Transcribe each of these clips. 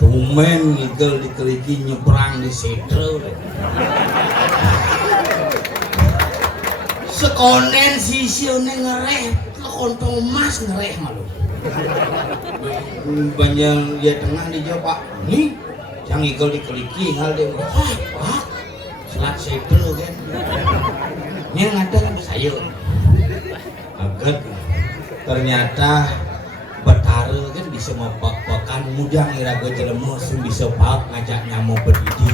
tumen ngigel dikeliki nyebrang di situ sekonen sisione ngereh kontong emas ngereh malu banyak dia tengah di jauh pak nih yang ngigel dikeliki hal dia pak selat situ kan ini ada sayur agak ternyata Betara kan bisa mepak-pakan mudang iraga jelema sing bisa pak ngajak nyamuk berdidi.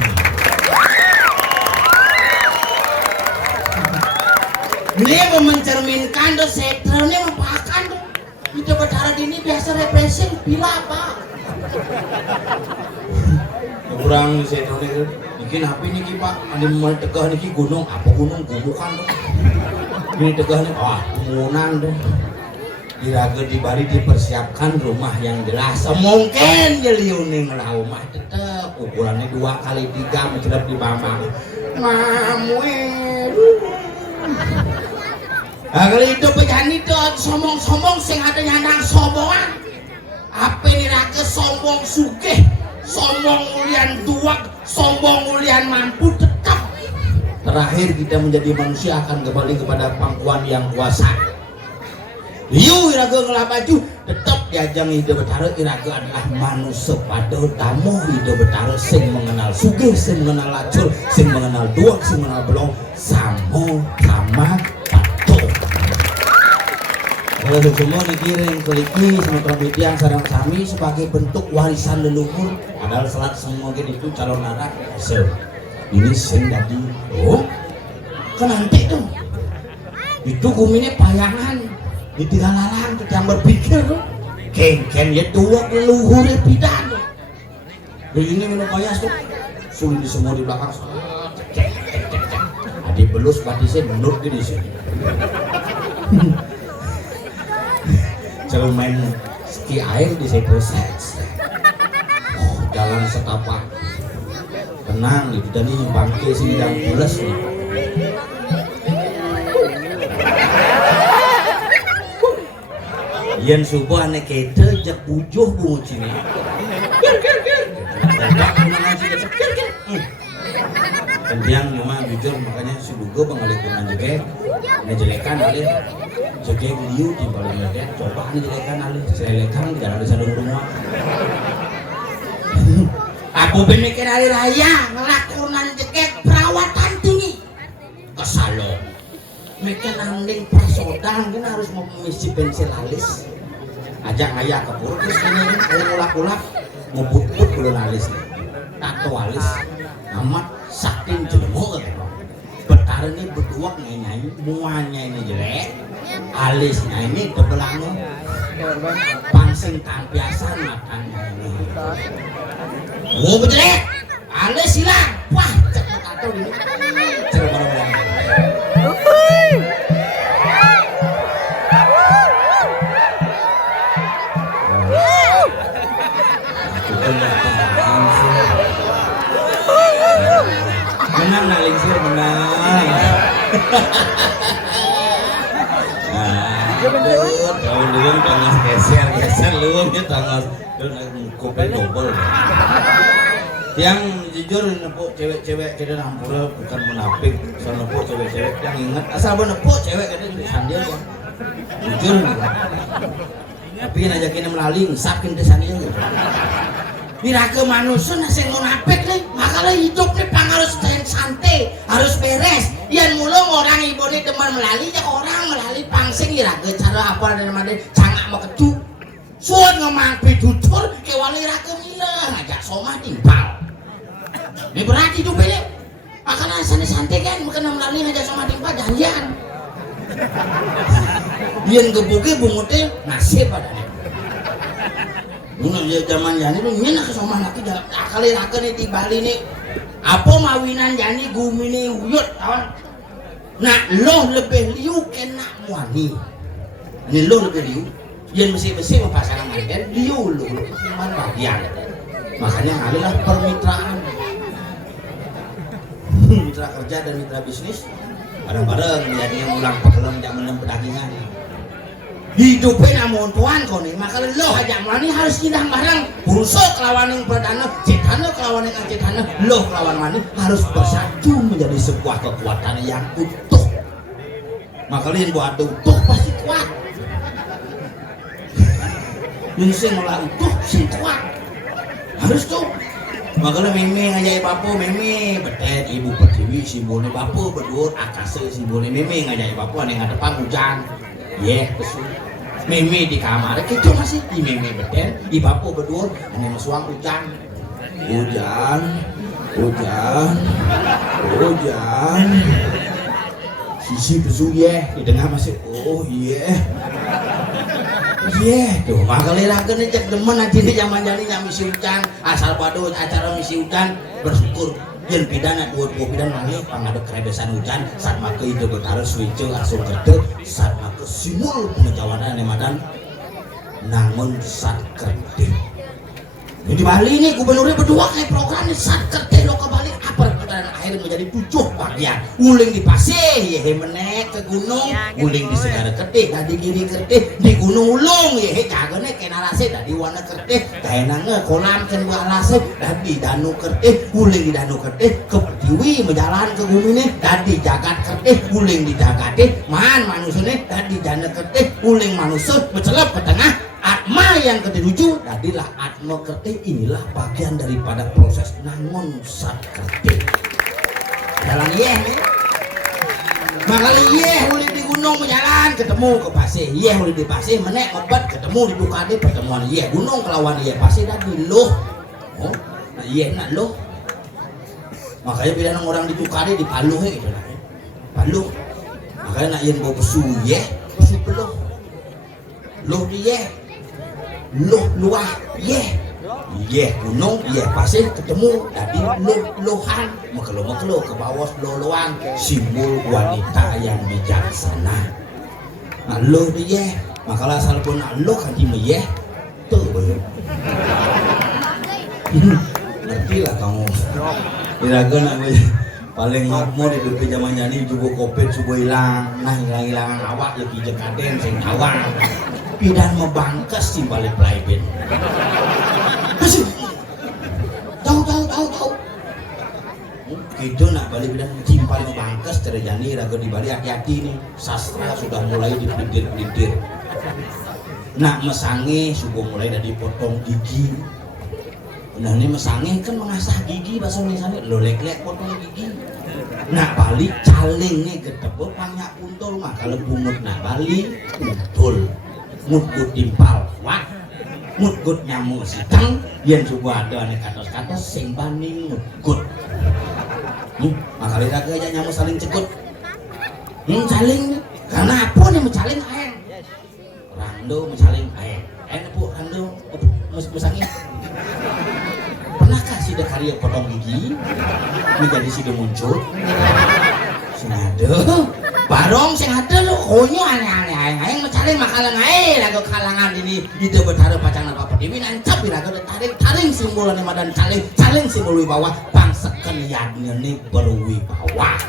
Ini mencerminkan do setra ini mempakan do. Itu Betara ini biasa repressing bila apa? Kurang setra ini bikin HP ini Pak, ada mau tegah ini gunung apa gunung gumukan do. Ini tegah ini wah gunungan do. Iraga di bari dipersiapkan rumah yang jelas mungkin jeliuning lah rumah tetep ukurannya 2 kali 3 mencelap di bambang mamuel kali itu pejani itu sombong-sombong sing ada nyandang sombongan apa ini raga sombong sugih sombong ulian tuak sombong ulian mampu tetap terakhir kita menjadi manusia akan kembali kepada pangkuan yang kuasa. Liu iraga ngelah baju tetap diajang hidup Betara iraga adalah manusia pada tamu hidup Betara sing mengenal sugih sing mengenal lacur sing mengenal duak sing mengenal belong samo sama patuh kalau semua dikirim keliki sama terbidian sarang sami sebagai bentuk warisan leluhur padahal salat semua itu calon anak ini sing jadi oh kan nanti tuh itu kuminya payangan di tiga lalang kita yang berpikir ken ya tua leluhur pidan ini minum payas tuh sulit semua di belakang adik belus batisnya menurut di sini coba main ski air di situ jalan setapak tenang gitu dan ini bangke sini dan pulas nih yang subuh aneh kete jak bujuh bungut sini dan yang memang jujur makanya si bugo pengalikunan juga ngejelekan alih juga liu di balik medan coba ngejelekan alih selekan tidak ada sadung rumah aku mikir hari raya ngelakunan jeket perawatan tinggi ke salon mikir nanding prasodang kan harus memisi pensil alis ajak ayah ke pura terus ini kalau ulak-ulak ngebut-but belum alis tato alis amat saking jelemu Betara ini berdua nyanyi muanya ini jelek alisnya ini tebelangnya pangsing tampiasan matanya ini oh jelek alis hilang wah cek tato ini cek barang-barang menang nak lingsir menang tahun luang tengah geser luang ya tengah kuping double yang jujur nepuk cewek-cewek kita nampura bukan menapik soal nepuk cewek-cewek yang ingat asal nepuk cewek kita juga sandil ya jujur gitu tapi ngajakin melalui ngesakin desannya gitu Miraga manusia nasi munafik nih, makanya hidup nih pang harus santai, harus beres. Yang mulung orang ibu nih teman melalui, ya orang melalui pangsing miraga cara apa dan mana cangak mau keju. Suat ngemangpi tutur, kewali raga milah, ngajak somah timpal. Ini berarti tuh pilih, makanya santai kan, bukan melalui ngajak somah timpal janjian. Yang gebuki bungutnya nasib padanya. Munang dia zaman jani lu nyenak sama laki jalan akali raga nih di Bali nih apa mawinan jani gumi nih uyut tahun nah lo lebih liu kena muani ini lo lebih liu yang mesti pasangan manten liu lo mana bagian makanya adalah permitraan mitra kerja dan mitra bisnis bareng-bareng jadi yang ulang pekelam jangan menem pedagingan hidupnya namun tuan kau nih maka lo aja mani harus nyidang barang pulso kelawan yang perdana cetana kelawan yang cetana lo kelawan mani harus bersatu menjadi sebuah kekuatan yang utuh maka lian buat utuh pasti kuat Indonesia malah utuh sih kuat harus tuh makanya meme ngajai bapu meme betet ibu pertiwi simbolnya bapu berdua akase simbolnya meme ngajai bapu ada yang depan hujan kesu meme di kamar gitu masih di meme betet di bapu berdua ada masuang hujan sisi besu di tengah masih tuh makanya lagi nih cek demen nanti di zaman jani misi hujan asal padu acara misi hujan bersyukur yang pidana dua pidana nangis pangada kerebesan hujan saat maka itu bertaruh switch asuh kerja saat maka simul pengejawanan nemadan namun saat kerja di Bali ini gubernurnya berdua kayak program nih saat kerja lo kebalik apa perputaran akhir menjadi 7 bagian uling di pasir ya menek ke gunung uling di segara kertih tadi kiri kertih di gunung ulung ya jaganya kena rase tadi warna kertih kayak nangga kolam kan buah rase tadi danu kertih uling di danu kertih ke pertiwi menjalan ke gunung ini tadi jagat kertih uling di jagatih man manusia ini tadi jana kertih uling manusia bercelap ke tengah atma yang ketujuh tadilah atma kertih inilah bagian daripada proses nangon sat kertih jalan nih makanya mulai di gunung berjalan ketemu ke pasir mulai di pasir menek obat ketemu di Dukade pertemuan gunung kelawan pasir tadi loh nak loh makanya bila orang di Dukade di Paluh gitu lah Paluh makanya nak yang bawa pesu pesu peluh loh loh luah gunung pasir ketemu tadi lohan makelo ke bawah loan simbol wanita yang bijaksana nah lo makalah asal pun lo kan di tuh ngerti lah kamu iragan paling makmur hidup di zaman jani juga covid subuh hilang hilang awak ya pijak kaden sing awang pidan membangkes si balik pelaibin tahu gitu nak balik pidan cimpal membangkes terjadi raga di balik hati-hati nih sastra sudah mulai dipelintir nak mesangi subuh mulai dari potong gigi nah ini mesangi kan mengasah gigi bahasa misalnya lo lek-lek potong gigi nak balik calingnya ketebel panyak puntul mah kalau bungut nak balik puntul mutgut timpal kuat mutgut nyamuk sitang yang coba ada ane katos-katos sing banding mutgut makanya aja nyamuk saling cekut saling karena apa nih mencaling air rando mencaling air bu rando mesangnya pernahkah si karya potong gigi menjadi si muncul senado barong sing ada lo konyo aneh-aneh aing mencari makalang ae lagu kalangan ini itu bertaruh pacang apa pertiwi nancap lagu taring simbolan madan caling simbol wibawa bangsa kalian ini berwibawa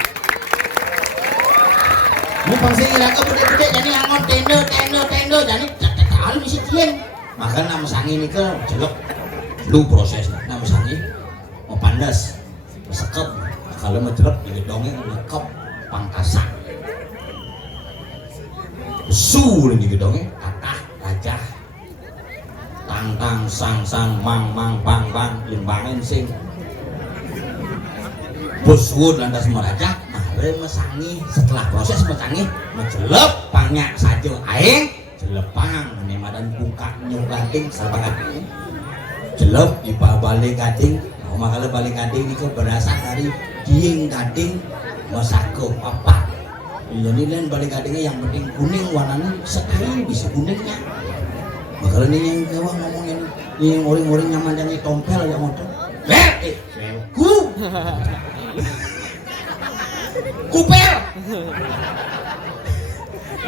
mu bangsa lagu gede-gede jadi angon tendo jadi tahu misi tien maka nama sangi ini ke jelek lu proses nama sangi mau pandas sekep kalau menjelek jadi dongeng lekep pangkasak su di gedongnya tatah raja tang sang mang bang limbangin sing buswud lantas meraja mesangi setelah proses mesangi mencelep panyak saja aing celepang madan buka nyung gading sabaran celep ipa balik gading makanya balik gading itu berasal dari dieng gading masako apa jadi lain balik gadingnya yang penting kuning warnanya sekali bisa kuningnya makanya ini yang kawah ngomongin ini yang orang-orang nyaman jadi tompel aja motor kupel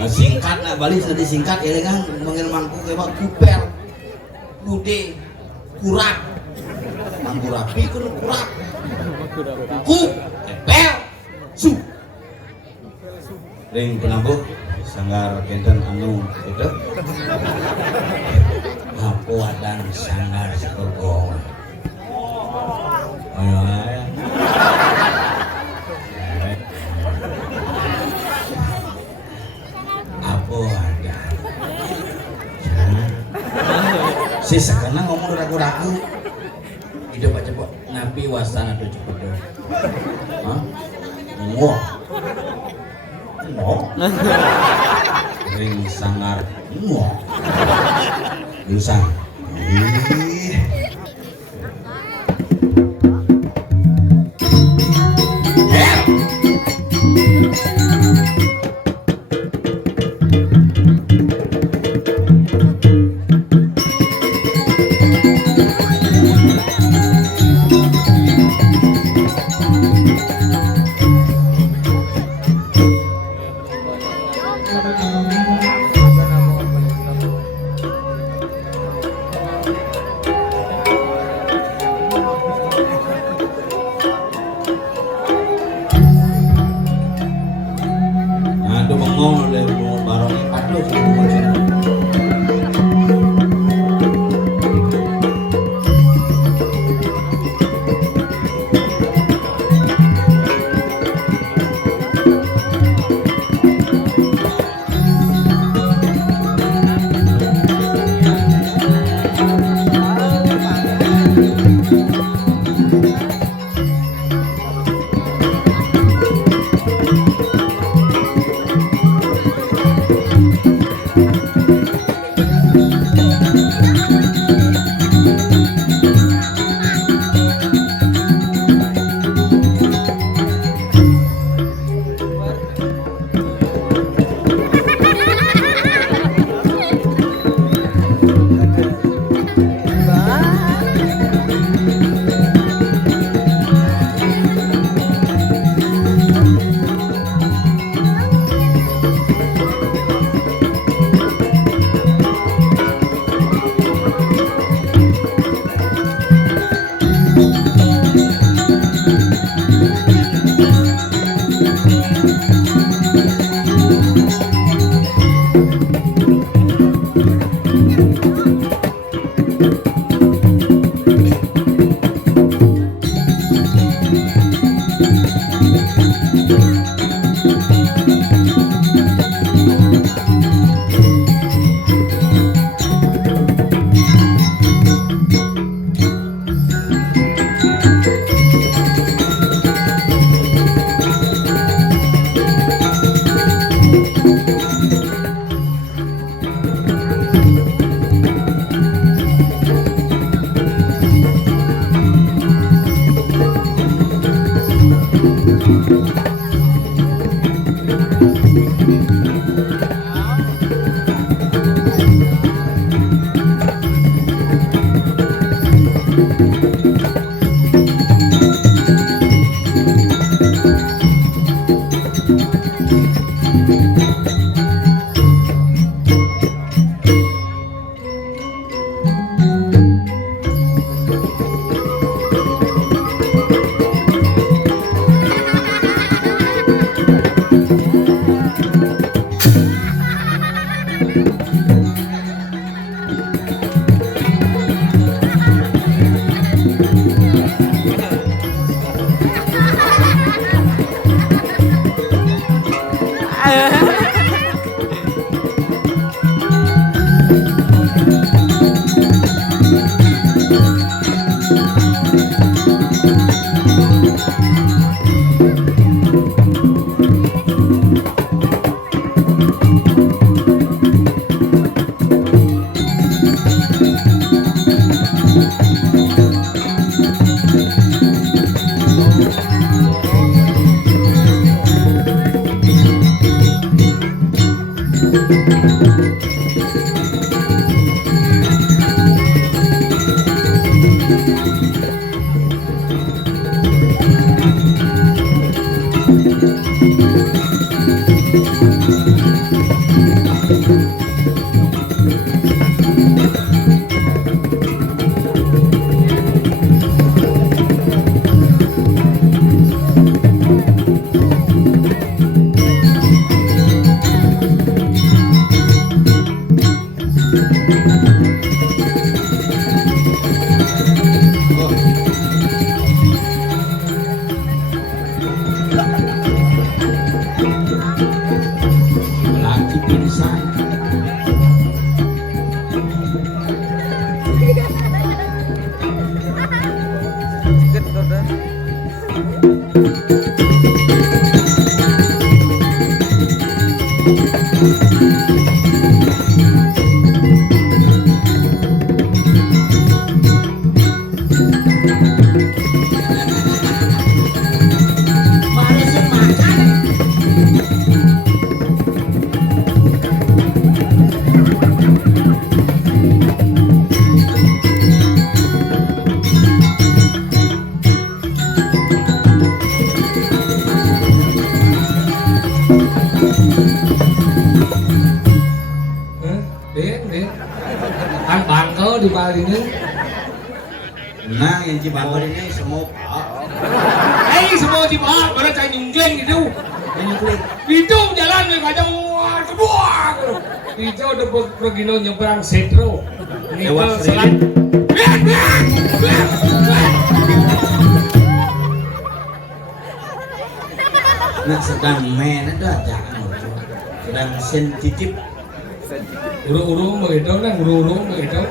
nah, singkat nak balik sudah disingkat ya kan manggil mangku kayak kupel bude kurap mangku rapi kurap ku kupel su ring penambuh sanggar kinten anu itu apa wadang sanggar sekogong ayo apa wadang si sekarang ngomong ragu-ragu coba coba nabi wasana tuh cepet dong wah ring sangar wah bisa ini. Nah, yang Cibagor ini semua Pak. Semua Cibagor, mana cai nyungjeng gitu. Itu jalan nih kacang kedua. Hijau udah pergi nyebrang Setro. Lewat selat. Nah sedang main ada jangan sedang sensitif. Uru-uru begitu, nang uru-uru begitu.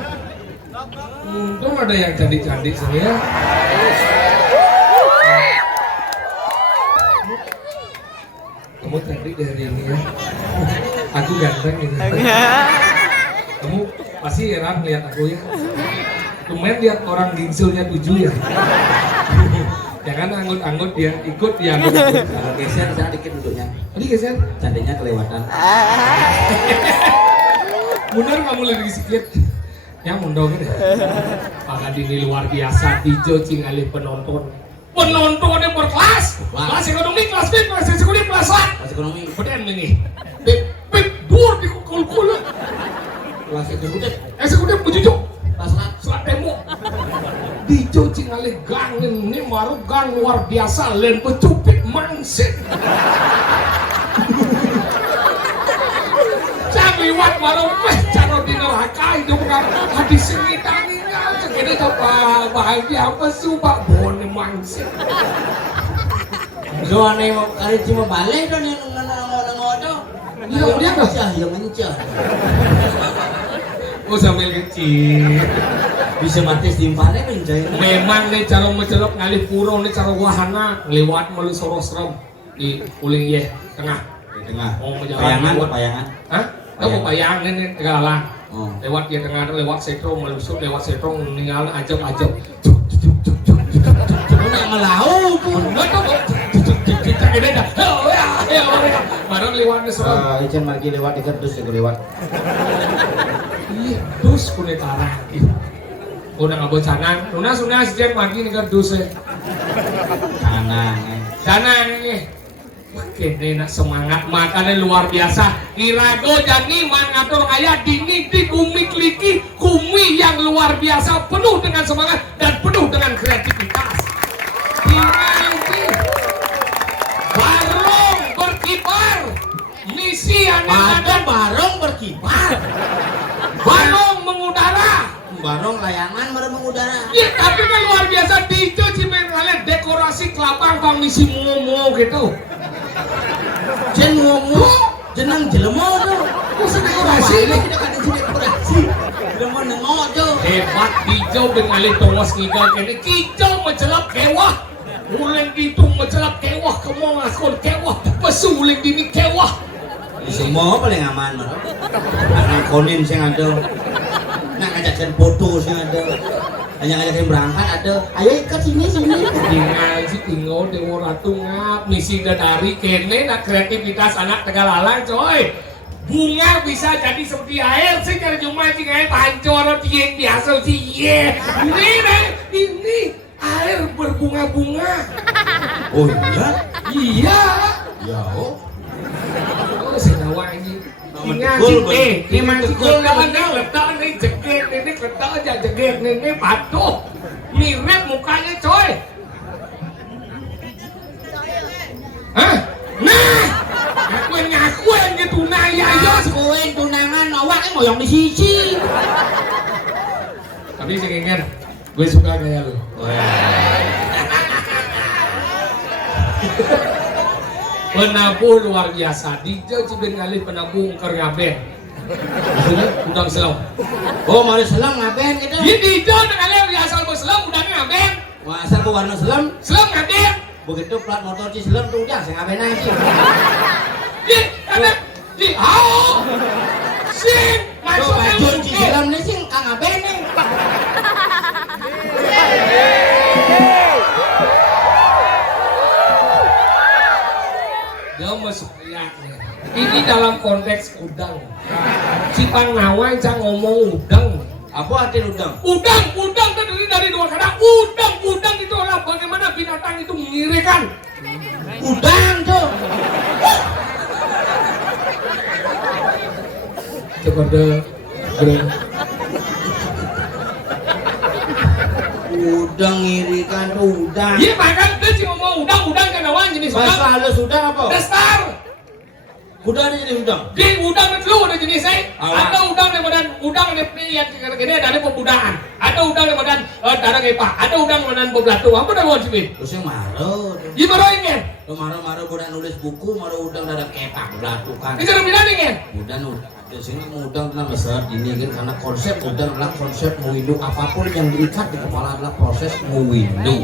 Untung ada yang cantik-cantik saya. Kamu cantik dari ini ya. Aku ganteng ini. Kamu pasti heran lihat aku ya. Kemarin lihat orang gingsulnya 7 ya. Jangan anggut-anggut dia, ikut dia. Kalau geser saya dikit duduknya. Tadi geser. Cantiknya kelewatan. Bener kamu lagi sikit. Yang mundong deh. Pak Adi ini luar biasa. Dijo Cingalih penonton. Penontonnya berkelas. Kelas ekonomi, kelas B, kelas eksekutif, kelas A. Kelas ekonomi. Beden ini. Bip, dur di kul-kul. Kelas Eksekutif bejujuk. Kelas A. Selat demo. Dijo Cingalih gang ini baru gang luar biasa. Len pecupit mangsit. Liwat baru cara di neraka itu bukan hadis sengitaninya segini apa bahagia apa subak bone mangsit doa nih mau kali cuma balik kan yang ngono iya dia mencah ya mencah oh sambil kecil bisa mati setimpane mencah memang nih cara mencelok ngalih puro nih cara wahana lewat melalui sorosrem di uling ye tengah mau menjalan payangan hah? Kamu bayang ini Tegalang lewat dia tengah lewat setro melusuk lewat setro meninggal ajak nak melau pun barang lewat serem ikan margi lewat ikan terus juga lewat iya terus kulit arah udah nggak bocanan sunah sejak margi nih kan terus canang nih kene nak semangat makanya luar biasa Irago jani mangatur ayah dini di kumi kliki kumi yang luar biasa penuh dengan semangat dan penuh dengan kreativitas ini barong berkibar misi ada barong berkibar barong mengudara barong layangan baru mengudara ya tapi kan luar biasa Dijo Cimengalit dekorasi kelabang bang misi momo gitu jen ngomong jenang jelemo tuh masa dekorasi ini kita kan dekorasi jelemo nengok tuh hebat Dijo Bengalit tongos ngigal kene kijau mencelap kewah uling itu mencelap kewah kamu ngakon kewah pesu uling dini kewah semua paling aman mah anak konin sih ada nak ngajakin foto sih ada hanya ngajakin berangkat ada ayo ke sini tinggal si tinggal dewa ratu ngap misi dari kene nak kreativitas anak Tegalalang coy bunga bisa jadi seperti air sih kalau cuma air pancor tieng biasa sih ye ini air berbunga-bunga oh iya iya oh senawa ini Gimana cikul letak nih jegek ini letak aja jegek ini patuh mirip mukanya coy hah? Nah ngakuin gitu nah ya ngakuin tunangan awaknya ngoyong di sisi tapi sih ingin gue suka gaya lu penabuh luar biasa Dijo Cibengalit penabuh ungker ngaben maksudnya udang selam oh mau selam ngaben gitu ini Dijo dengan asal berselam udang ngaben wah asal warna selam ngaben begitu plat motor ci selam tuh udah saya ngaben aja di sing masuk baju ci selam nih sing kang ngaben nih dia masuk riaknya ini dalam konteks udang si Pangnawai cang ngomong udang apa arti udang? Udang terdiri dari dua kata udang itu adalah bagaimana binatang itu mengirikan udang tuh kepada udang ngirikan udang. Iya makan dia cuma mau udang kan awan jenis udang. Bahasa halus udang apa? Dasar. Udang ini jenis udang. Di udang itu ada jenis Awak. ada udang daripada udang yang gini ada pembudaan. Ada udang daripada darah kepa. Ada udang daripada pembelatu. Apa dah buat sih? Terus yang marah. Iya baru ini. Lo marah budak nulis buku, marah udang darah kepak belatu kan. Ini cara bilang ini. Udang di sini udang pernah besar ini kan karena konsep udang adalah konsep mewindung apapun yang diikat di kepala adalah proses mewindung.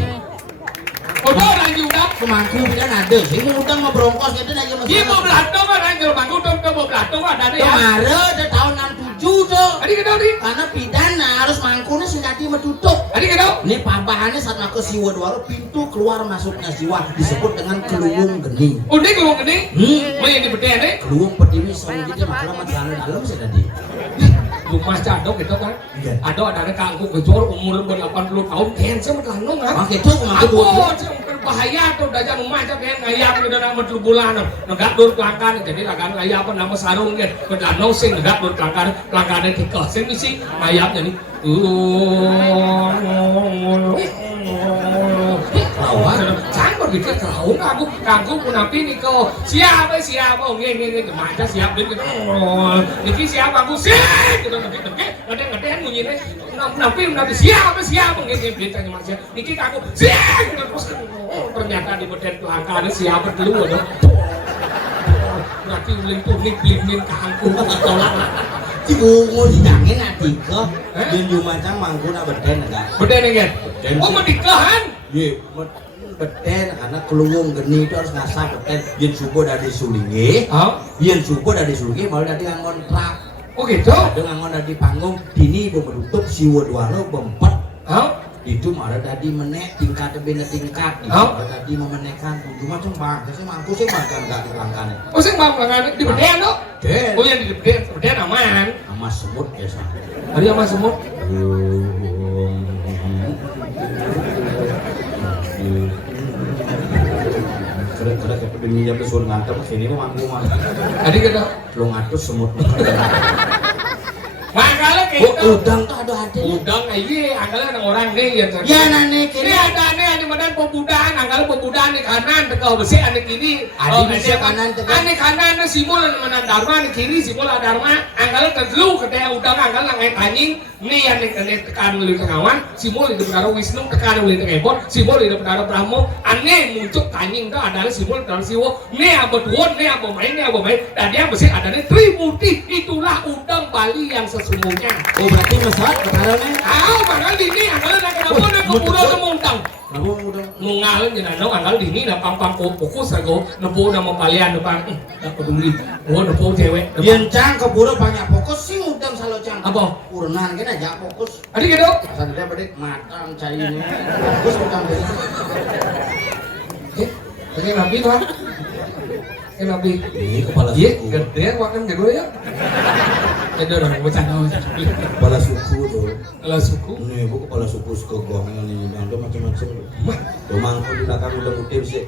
Udah orang udang. Semangku kan ada sih udang mau berongkos itu aja mas. Iya mau belatu kan anjir bangku tuh mau belatu ada ya. Kemarin ada tahun 67 tuh. Adik kita nih. Karena pidana harus mangkunya sih tadi menutup. Adik kita. Ini pampahannya saat mau ke siwa dua pintu keluar masuknya siwa disebut dengan keluwung geni. Udah keluar gede. Mau yang di bedanya nih. Keluwung pertiwi sama gitu makanya masalah dalam sih tadi. Rumah cadok gitu kan. Iya. Ada kangku kejor umur ber-80 tahun cancer metelangno kan. Oke itu Aku berbahaya tuh dajang rumah aja kan ngayap udah nama 7 bulan. Negak dur kelangkan jadi lagan ngayap nama sarung kan. Pedano sing negak dur kelangkan kita sing misi ngayap jadi Jangan berpikir kau kangku pun api nih kau siapa ngene macam siap gitu niki siapa aku siap gitu ngede bunyinya napi siapa ngene beritanya macam niki aku siap gitu terus ternyata di beden pelangkane siapa dulu ada berarti ulin tunik kangku tolak Cikungu dicangin adika dan jumacang mangku na beden enggak beden kan oh menikahan iya beden karena keluwung geni itu harus ngasah beden yen subuh dari sulingi yen subuh dari sulingi malah dari ngangon trap oh gitu ada ngangon dari panggung dini menutup siwa duano bempet itu malah tadi menek tingkat bina tingkat itu malah tadi memenekkan cuma bang saya mangku sih makan enggak kelangkan oh sih bang kelangkan di beden tuh oh yang di beden aman sama semut biasa ada sama semut kada kayak peduli jam suruh ngantar sini mah mangku mah adik kita lu ngatus semut makanya kita udang tuh ada udang iya anggalnya ada orang nih ya nane ini ada nih ada badan pembudaan anggal pembudaan di kanan tegak besi ada kiri bisa kanan tegak ada kanan simul mana dharma di kiri simul ada dharma anggalnya terlalu kedai udang anggal langai tanying nih yang tekan oleh kawan simul itu benar Wisnu tekan oleh tekebon simul itu benar Brahmo aneh muncul tanying itu adalah simul dalam siwo nih apa tuan nih apa main dan dia besi ada nih Trimuti itulah udang Bali yang sesungguhnya oh berarti mesat betarane bakal dini anggal nak kenapa nak kupuro sama udang kenapa udang nungalin jenano anggal dini na pang fokus aku nepo nama palian depan tak peduli nepo cewek yen cang keburu banyak fokus sih udang selalu cang apa urenan kan aja fokus adik gitu asal dia bedik matang cari ini fokus udang deh pakai nabi tuh pakai nabi ini kepala iya suku gede wakan jago ya ada orang bercanda kepala suku tuh kepala suku nih bu kepala suku suka gorengan ini yang macam-macam tuh mangkuk di belakang udah kutip sih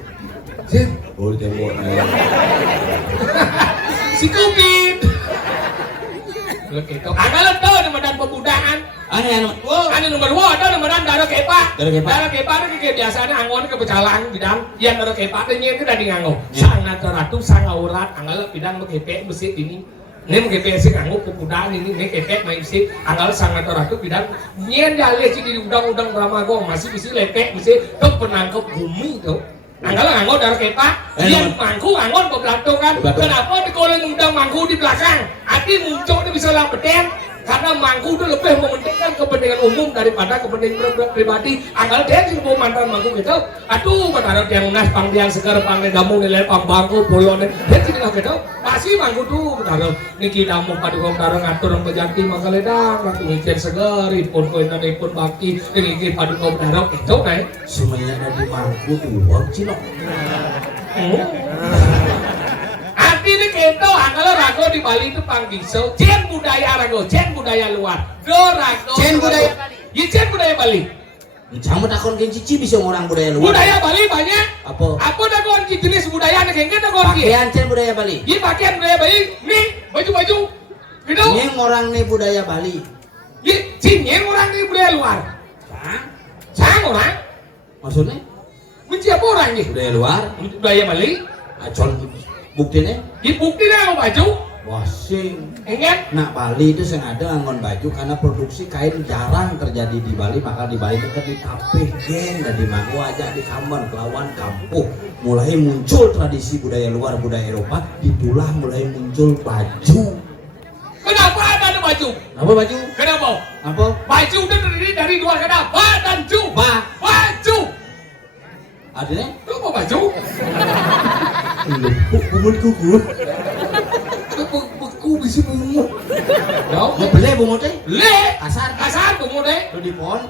boleh tembok si Kupit Gitu. Anggalan tuh di medan pembudaan. Ane nomor 2 ada di medan darah kepa. Darah kepa itu kayak biasanya angon ke pecalang bidang. Yang darah kepa itu nyer kita di nganggo. Sang ratu sang aurat anggalan bidang bekepe besi ini. Ini bekepe sih nganggo pembudaan ini kepe main sih anggalan sang ratu bidang. Nyer dalih sih di udang-udang Brahmago masih bisa lepek masih tuh penangkep bumi tuh. Anggalan nganggo darah kepa, dia mangku angon bebelato kan. Kenapa di kolong udang mangku di belakang? Arti muncul dia bisa lampetin karena mangku itu lebih mementingkan kepentingan umum daripada kepentingan pribadi. Anggalan dia sih mau mantan mangku gitu. Aduh, berharap yang nas pang yang segar pang damu nilai pang bangku polon dia tidak gitu. Pasti mangku tuh berharap niki damu pada kong ngatur orang pejanti mangkaledang, waktu mikir segar, ipun koinan ipun baki, niki pada kong berharap itu kan. semenjak dari mangku uang cilok artinya kita anggalan rago di Bali itu panggiso cen budaya rago, cen budaya luar do rago cen budaya Bali ya cen budaya Bali kamu takon ke cici bisa orang budaya luar budaya Bali banyak apa takon jenis budaya nih kayaknya takon pakaian cen budaya Bali ya pakaian budaya Bali nih baju-baju gitu yang orang nih budaya Bali ya cing yang orang nih budaya luar Sang orang? Maksudnya? Benci apa orang nih? Budaya luar? Budaya Bali? Acon buktinya? Dibuktinya apa baju? Washing. Enggak? Nah Bali itu sengaja ngangon baju karena produksi kain jarang terjadi di Bali, maka di Bali dekat di tapih geng dan di Mago aja di Kamban kelawan kampung mulai muncul tradisi budaya luar, budaya Eropa, ditulah mulai muncul baju. Kenapa ada baju? Apa baju? Kenapa? Apa? Baju itu terdiri dari dua kata ba dan ju. Baju. Adanya? Itu apa baju? Bungut kuku. Beku bisa bungut. Mau beli bungut teh? Le. Kasar bungut deh. lu di pohon.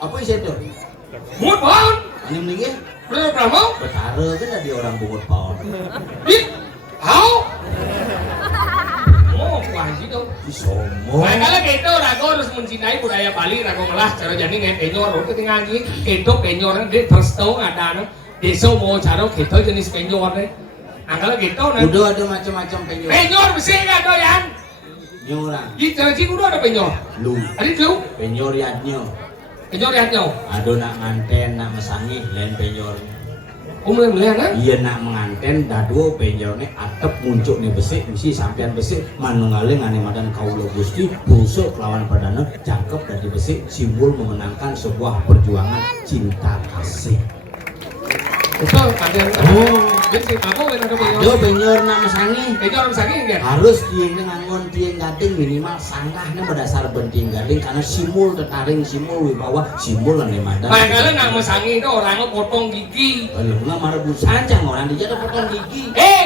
Apa isi itu? Bungut pohon. Ini mendingin? Berapa? Betara kan ada orang bungut pohon. Ih, tahu? Oh, wajib dong. Sombong. Nah, kalau gitu rago harus mencintai budaya Bali, rago melah cara jadi nggak penyor, itu tinggal gini, itu penyor dia terus tahu ada no, desa mau cara itu jenis penyor deh. Nah kalau gitu, Udah ada macam-macam penyor. penyor mesti nggak doyan. Nyorang. Di cara ciku ada penyor. Lu. Ada lu? Penyor yadnya. Penyor lihat nyaw. Ado nak nganten nak mesangih lain penyornya. Mulai melihat kan? Iya nak menganten dadu penyornya atep muncul nih besi misi sampean besi manungale ngane madan kaulo gusti pulso kelawan perdana jangkep dari besi simbol memenangkan sebuah perjuangan cinta kasih. Betul, ada. Oh, jadi apa yang ada penyor? do penyor nak mesangih. Penyor misalnya enggak? Harus tiang dengan ngon tiang gading minimal sanggahnya berdasar benting gading karena simbol tertaring simbol wibawa simbol ane madan. Nah kalau nak mesangi itu orangnya potong gigi. Belum nggak merebut sancang orang dia ada potong gigi.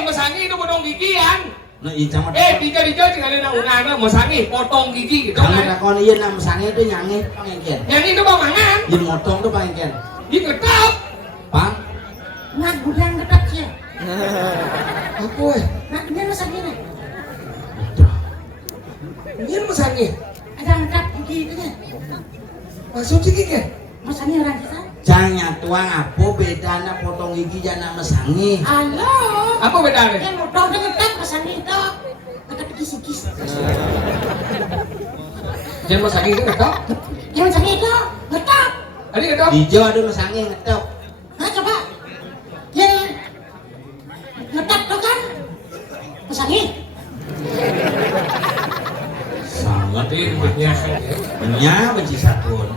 Mesangi itu potong gigi kan? Nah ini sama. Dijo tinggal nak unana mesangi potong gigi gitu Kalau kan? takon iya nama sange itu nyange pangengken. Yang itu bang mangan? Yen motong tuh pangengken. Diketok. Pang. Nak gudang ketat ya. Apa? Nak ini masak ini. Ini mesangi. Ada angkat gigi itu ya. Masuk gigi kan? Masaknya orang kita. Jangan tuang apa bedana potong gigi jangan mesangi. Halo. Apa bedanya? Yang motong itu ketat masaknya itu. Ketat kis-kis. Jangan mesangi itu ketok. Yang masaknya itu ketat. Ada ketok? Ijo ada mesangi ngetok. Nah coba. Yang ketat tuh kan. Masaknya. Sangat Ribetnya. nya benci sabun.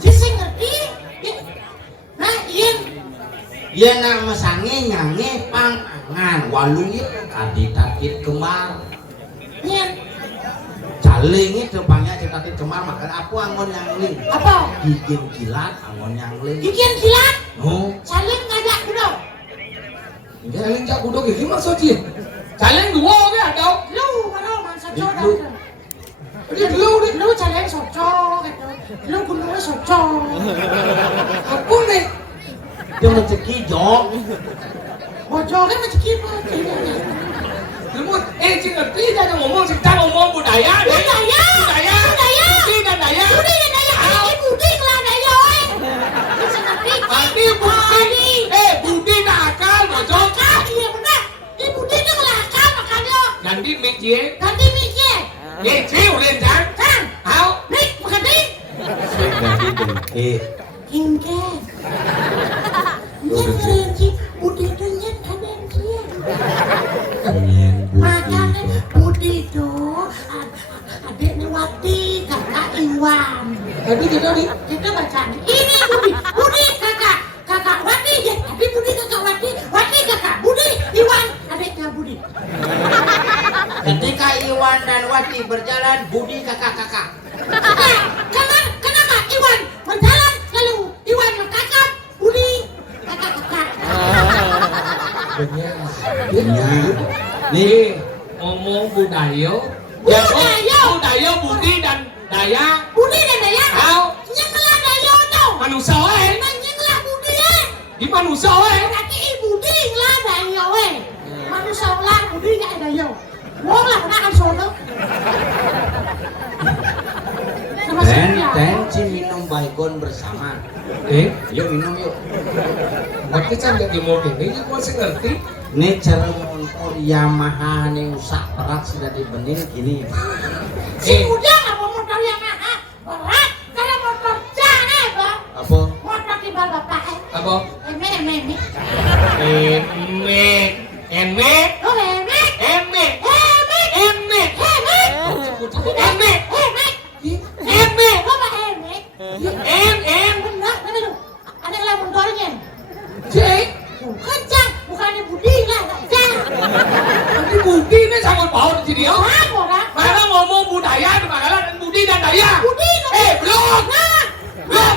Sisi ngerti. Nah iya. Iya nak mesangi nyange pangangan walung itu kaditakit kemar. Iya. Caling itu pangnya citatit kemar makan apa angon nyangling. Apa? Gigin kilat angon nyangling. Gigi yang kilat. No. Saling ngajak dulu. Saling jak kudo gigi maksudnya. Saling dua ke ada. Lu mana mangsa Lu. coba. Dia dulu deh. Lu jalan soco gitu. Lu gunungnya soco. Apa nih? Dia rezeki jok. Bojo kan rezeki apa? Lu cing ngerti jangan ngomong kita ngomong budaya deh. Budaya. Budaya. Budaya. Budi dan daya. Budi dan daya. Ini budi lah daya. Bisa ngerti? Budi budi. Budi nakal bojo. Akal, iya benar. Ini budi itu kalau akal makanya. Ganti mikir. Ganti mikir. Ciu rencang. Kan? Hao. Nik, makan nik. Jadi dengki. Kingke. Nyen ngerenci. Budi itu nyen kadang dia. Pengen Makanya Budi itu adiknya Wati, kakak Iwan. Tadi kita nih. Kita baca ini Budi kakak Wati ya, tapi Budi kakak Wati kakak Budi, Iwan adiknya Budi. Ketika Iwan dan Wati berjalan, Budi kakak-kakak. Kenapa Iwan berjalan lalu Iwan kakak Budi kakak. Benar. Nih ngomong budaya. Budaya Budi dan daya. Budi dan Daya. Hao. Nyelah Daya tuh. Manusia eh. Nyelah Budi eh. Di manusia eh. Berarti Budi nyelah Daya eh. Manusia lah Budi nggak Daya. Wong lah pernah kan sono. Dan minum baygon bersama. Yuk minum yuk. Ngerti kan jadi mau ini gua sih ngerti. Ini cara mengukur Yamaha yang usak berat sudah dibening gini. Si muda nggak mau motor Yamaha berat, kalau motor jangan bang. Apa? Emek. Emek. Oh, emek. Emek. Emek. Apa emek? Benar, kan itu. Ada lamun gorengnya. Cek. Kencang, bukannya Budi lah, kencang. Nanti Budi ini sangat bau di sini ya. Apa orang? Mana ngomong budaya di Bangkalan dan Budi dan Daya. Budi. Belum. Belum.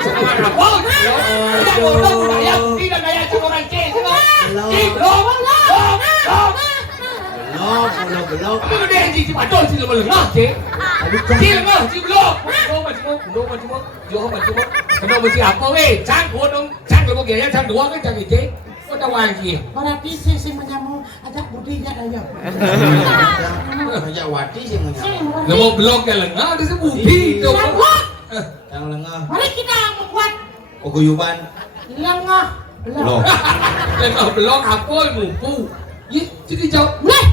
Sekarang apa? Tidak ngomong budaya Budi dan Daya sama orang C. Belum. Belum. Tapi udah yang cici padol sih lama lengah cek. Ci belum. Kenapa mesti apa weh? Cang lo gaya cang dua kan cang ije. Kau tahu lagi? Berarti si menyamu ajak Budinya aja. Ajak Wati sih menyapa. Lo mau blok ya lengah, ada Budi tuh. Yang lengah. Mari kita membuat Paguyuban. lengah. Belum. Lengah blok apa mupu? Ye, jadi jauh. Boleh.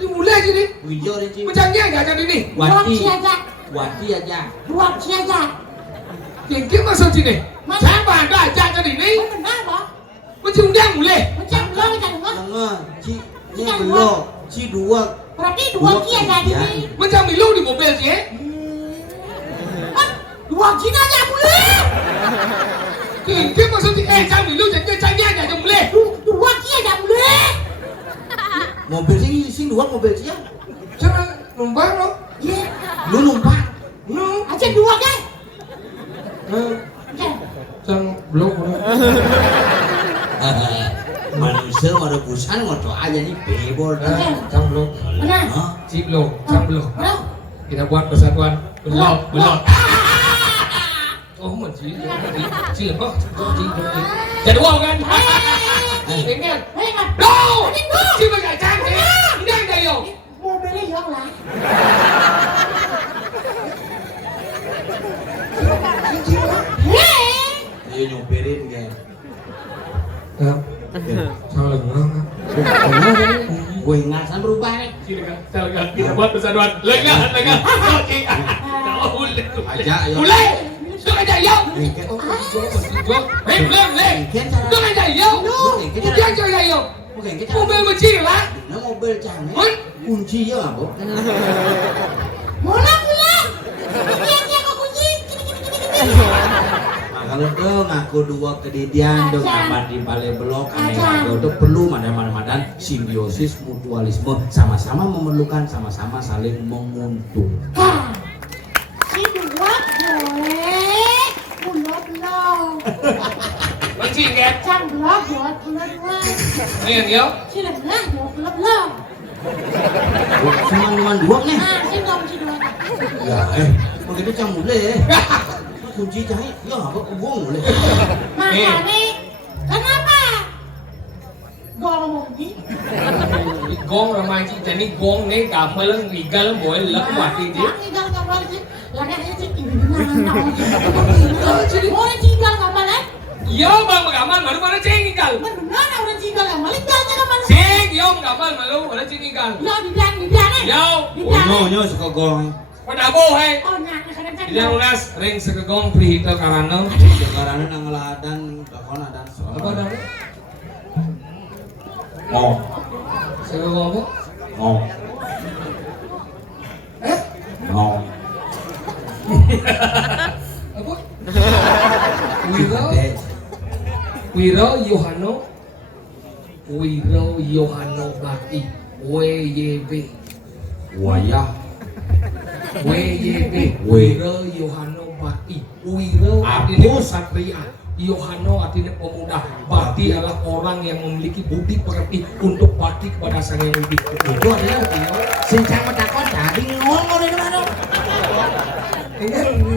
Ini mulai jadi. Hijau deh Cik. Macamnya aja kan ini. Wati aja. Dua aja. Kengkeng masuk sini. Saya bantu aja jadi ini. Benar, Pak. Macam dia mulai. Macam belum macam apa? Lengah. Ci belum. Ci dua. Berarti dua aja ini. Macam milu di mobil sih. Dua aja boleh. Kengkeng masuk sini. Jangan milu jadi cangnya aja mulai. Dua aja boleh. Mobil sih dua mobil sih ya. Cara numpang lo. Ye. Lu numpang. No. Aja dua kan? Cang blok. Manusia ada busan ngoto aja nih bebol. Cang blok. Benar. Si blok. Cang blok. Benar. Kita buat persatuan. Belok. Oh masih. Si lemah. Jadi wow kan? Ingat. No. Si bagai cang ni. Ingat dah yo. Mobilnya yang lah. Iya nyupirin kan. Salah lemah. Gue ngasan berubah nih. Kita buat persatuan. Lega. Aja yo. Mulai. Duk aja yo. Belum. Duk aja yo. Udah aja yo. Mobil kecil lah. Nó mobil canggih. Kunci ya apa? Mana punya? Kunci kok kunci? Kalau tuh ngaku dua kedidian tuh kapan di balai blok aneh ngaku tuh perlu mana simbiosis mutualisme sama-sama memerlukan sama-sama saling menguntungkan. Si dua boleh. Belum. Kunci kan? Cang belum. Ayo yo. Si lengah belum. Cuma dua nih. Si dua. Ya begitu cang boleh. Kunci cahaya, ya apa kubung boleh. Makanya, kenapa? Ngomong gitu. Gong ramai sih, jadi gong nih gamelan legal boleh lek mati dia. Tinggal gambar sih, lagi sih orang tinggal gambar kan? Yo bang gamal malu mana cing tinggal. Benar orang tinggal gambar, tinggalnya gambar. Cing yo gamal malu mana cing tinggal. Yo di bilang. Yo, Nyo suka gong. pada boh hai. Oh nak kadang-kadang. Dia ulas ring segegong prihito karana. Karena nang ladan bakona dan soal. Apa dah? Oh, Segegong apa? oh, oh. Apa? Wiro Yohano Bakti WYB Wayah. WYB Wiro Yohano Bakti. Wiro artinya satria, Yohano artinya pemuda. Bakti adalah orang yang memiliki budi pekerti untuk bakti kepada sang yang lebih. Itu adalah sincang metakon tadi ngomong dari mana?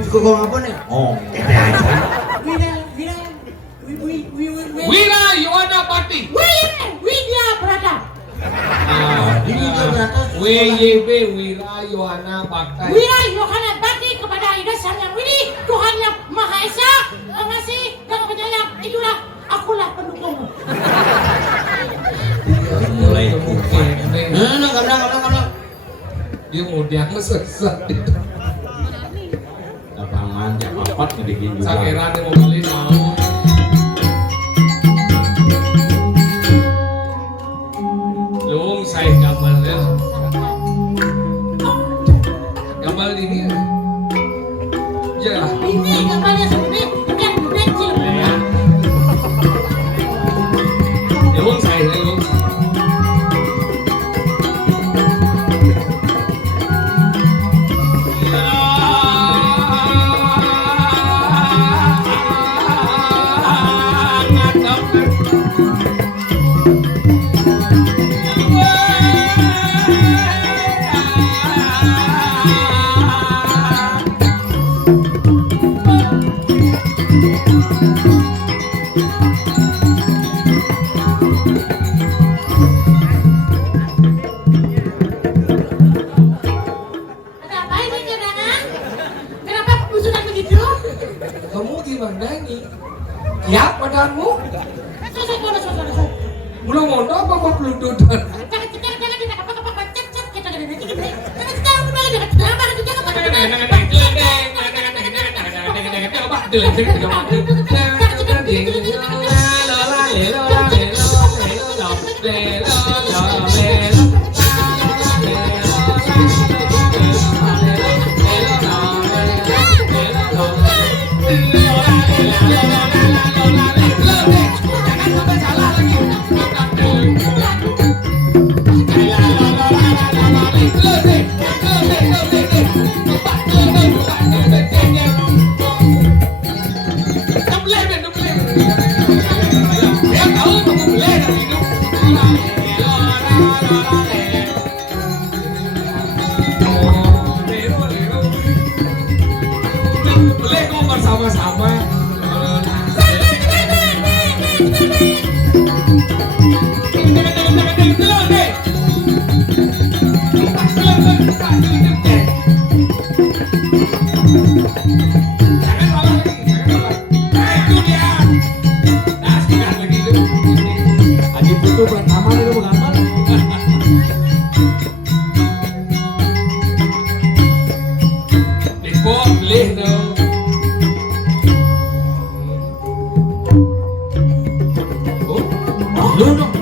Suka gong apa nih? Oh, Wira Yohana Bakti. Widya berada. WYB Wira Yohana Bakti. Wira Yohana Bakti kepada Ida Sang Yang Widi, Tuhan yang Maha Esa, Pengasih dan Penyayang. Itulah akulah pendukungmu. Mulai Kadang. dia mau dia sesat. Gampang manja. cepat dibikin juga. Sakeran yang mau beli mau. Lung saya gambarnya. Gambar ini. Ya. Ini gambarnya seperti yang kecil. Ya. Lung saya lung. Ada apa ini cadangan? Kenapa busukan begitu? Kamu gimana nih? Ya padamu? Sosok. Belum mau apa kok peludut? Jangan tidak apa-apa cet kita gede nanti gede. Jangan sekarang udah jangan drama itu jangan Boleh kok bersama-sama. Aji putu pertama itu gambar. Boleh dong. Oh, Lu dong.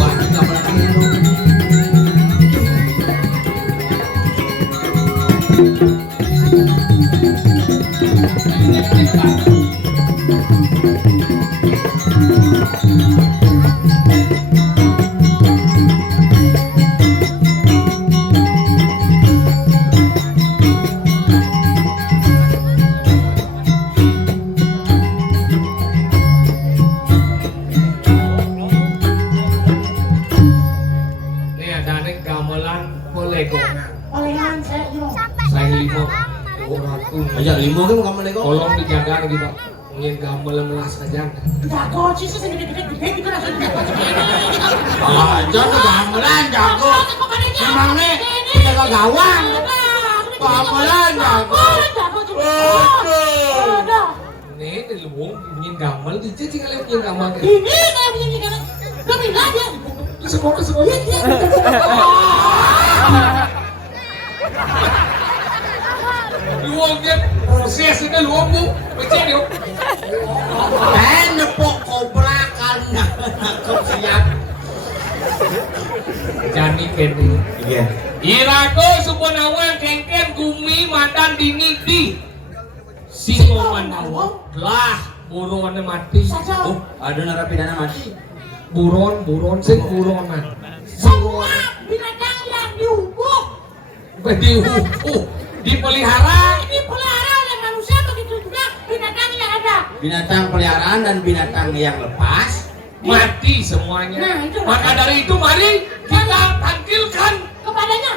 Wah, gambar kami itu. Ini ada nih gamelan boleh kok. Olehan saya yo. Saya 5 Aja limo kan gambar lego. tolong dijaga lagi pak. Ingin gamelan melas saja. Jago sih gede gitu langsung jago. Aja tuh gamelan jago. Emang nih kita gawang. Gamelan jago. Nih di luwung ingin gamel di cici kali ingin gamel. Ini saya punya kan. Kami aja. Semua. Luwungnya proses itu luwung bu, becek yuk. Nepok kobrakan. Nangkep siap. Jani kene. Iya. Irago suponawang kengken gumi madan dinidi. Singo manawang lah buronnya mati. Oh, ada narapidana mati. Buron sing buronan. Semua binatang yang dihukum. Dihukum, dipelihara. Ini pelihara oleh manusia begitu juga binatang yang ada. binatang peliharaan dan binatang yang lepas mati semuanya. Nah, itu Maka dari itu mari kita tampilkan kepadanya.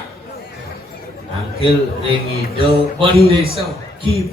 tangkil ringido Bondeso. ki